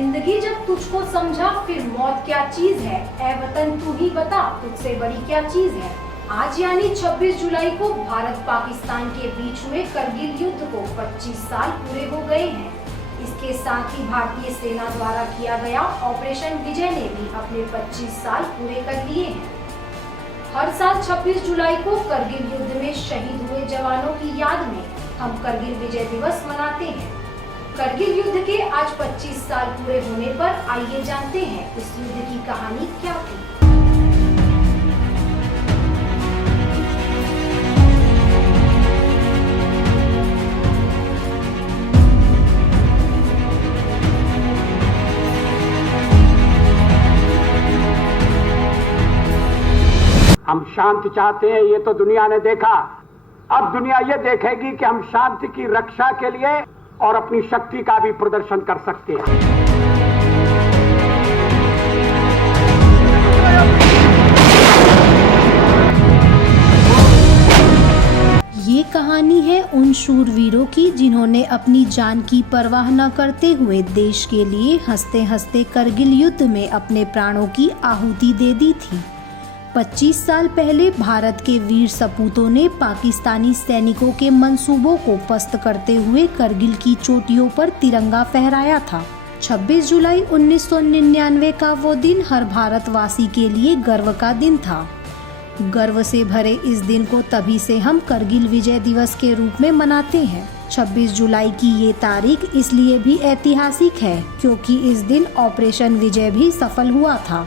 जिंदगी जब तुझको समझा फिर मौत क्या चीज है, ऐ वतन तू ही बता तुझसे बड़ी क्या चीज है। आज यानी 26 जुलाई को भारत पाकिस्तान के बीच हुए करगिल युद्ध को 25 साल पूरे हो गए हैं। इसके साथ ही भारतीय सेना द्वारा किया गया ऑपरेशन विजय ने भी अपने 25 साल पूरे कर लिए हैं। हर साल 26 जुलाई को करगिल युद्ध में शहीद हुए जवानों की याद में हम करगिल विजय दिवस मनाते हैं। करगिल युद्ध के आज 25 साल पूरे होने पर आइए जानते हैं इस युद्ध की कहानी क्या थी। हम शांति चाहते हैं, ये तो दुनिया ने देखा। अब दुनिया ये देखेगी कि हम शांति की रक्षा के लिए और अपनी शक्ति का भी प्रदर्शन कर सकते हैं। ये कहानी है उन शूरवीरों की जिन्होंने अपनी जान की परवाह न करते हुए देश के लिए हंसते हंसते करगिल युद्ध में अपने प्राणों की आहुति दे दी थी। 25 साल पहले भारत के वीर सपूतों ने पाकिस्तानी सैनिकों के मंसूबों को पस्त करते हुए करगिल की चोटियों पर तिरंगा फहराया था। 26 जुलाई 1999 का वो दिन हर भारतवासी के लिए गर्व का दिन था। गर्व से भरे इस दिन को तभी से हम करगिल विजय दिवस के रूप में मनाते हैं। 26 जुलाई की ये तारीख इसलिए भी ऐतिहासिक है क्योंकि इस दिन ऑपरेशन विजय भी सफल हुआ था।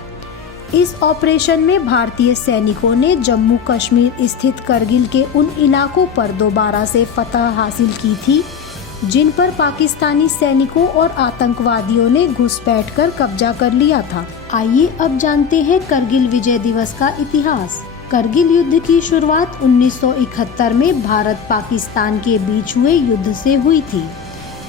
इस ऑपरेशन में भारतीय सैनिकों ने जम्मू कश्मीर स्थित करगिल के उन इलाकों पर दोबारा से फतह हासिल की थी जिन पर पाकिस्तानी सैनिकों और आतंकवादियों ने घुसपैठ कर कब्जा कर लिया था। आइए अब जानते हैं करगिल विजय दिवस का इतिहास। करगिल युद्ध की शुरुआत 1971 में भारत पाकिस्तान के बीच हुए युद्ध से हुई थी।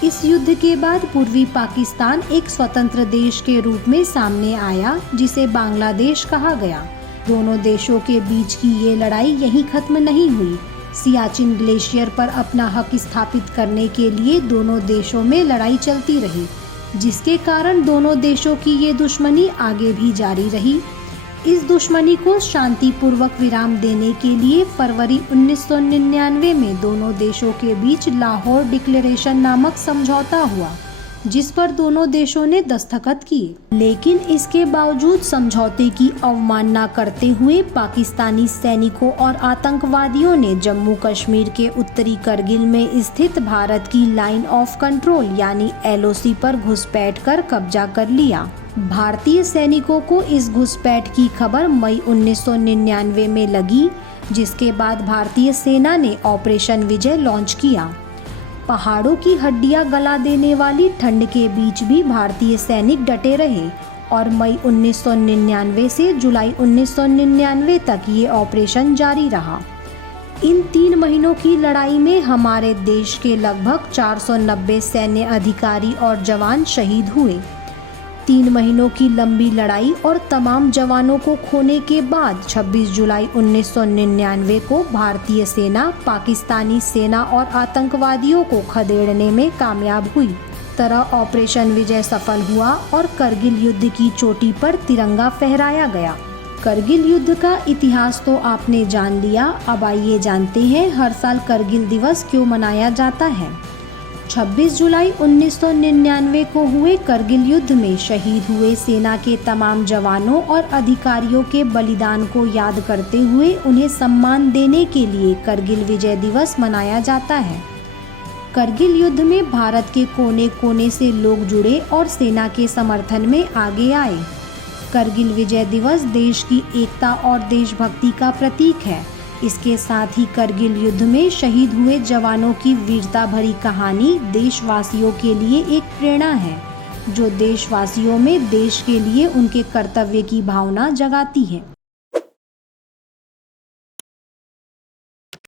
इस युद्ध के बाद पूर्वी पाकिस्तान एक स्वतंत्र देश के रूप में सामने आया जिसे बांग्लादेश कहा गया। दोनों देशों के बीच की ये लड़ाई यहीं खत्म नहीं हुई। सियाचिन ग्लेशियर पर अपना हक स्थापित करने के लिए दोनों देशों में लड़ाई चलती रही, जिसके कारण दोनों देशों की ये दुश्मनी आगे भी जारी रही। इस दुश्मनी को शांतिपूर्वक विराम देने के लिए फरवरी 1999 में दोनों देशों के बीच लाहौर डिक्लेरेशन नामक समझौता हुआ, जिस पर दोनों देशों ने दस्तखत किए। लेकिन इसके बावजूद समझौते की अवमानना करते हुए पाकिस्तानी सैनिकों और आतंकवादियों ने जम्मू कश्मीर के उत्तरी करगिल में स्थित भारत की लाइन ऑफ कंट्रोल यानी LOC पर घुसपैठ कर कब्जा कर लिया। भारतीय सैनिकों को इस घुसपैठ की खबर मई 1999 में लगी, जिसके बाद भारतीय सेना ने ऑपरेशन विजय लॉन्च किया। पहाड़ों की हड्डियां गला देने वाली ठंड के बीच भी भारतीय सैनिक डटे रहे और मई 1999 से जुलाई 1999 तक ये ऑपरेशन जारी रहा। इन 3 महीनों की लड़ाई में हमारे देश के लगभग 490 सैन्य अधिकारी और जवान शहीद हुए। 3 महीनों की लंबी लड़ाई और तमाम जवानों को खोने के बाद 26 जुलाई 1999 को भारतीय सेना पाकिस्तानी सेना और आतंकवादियों को खदेड़ने में कामयाब हुई। तरह ऑपरेशन विजय सफल हुआ और करगिल युद्ध की चोटी पर तिरंगा फहराया गया। करगिल युद्ध का इतिहास तो आपने जान लिया, अब आइए जानते हैं हर साल करगिल दिवस क्यों मनाया जाता है। 26 जुलाई 1999 को हुए करगिल युद्ध में शहीद हुए सेना के तमाम जवानों और अधिकारियों के बलिदान को याद करते हुए उन्हें सम्मान देने के लिए करगिल विजय दिवस मनाया जाता है। करगिल युद्ध में भारत के कोने कोने से लोग जुड़े और सेना के समर्थन में आगे आए। करगिल विजय दिवस देश की एकता और देशभक्ति का प्रतीक है। इसके साथ ही करगिल युद्ध में शहीद हुए जवानों की वीरता भरी कहानी देशवासियों के लिए एक प्रेरणा है, जो देशवासियों में देश के लिए उनके कर्तव्य की भावना जगाती है।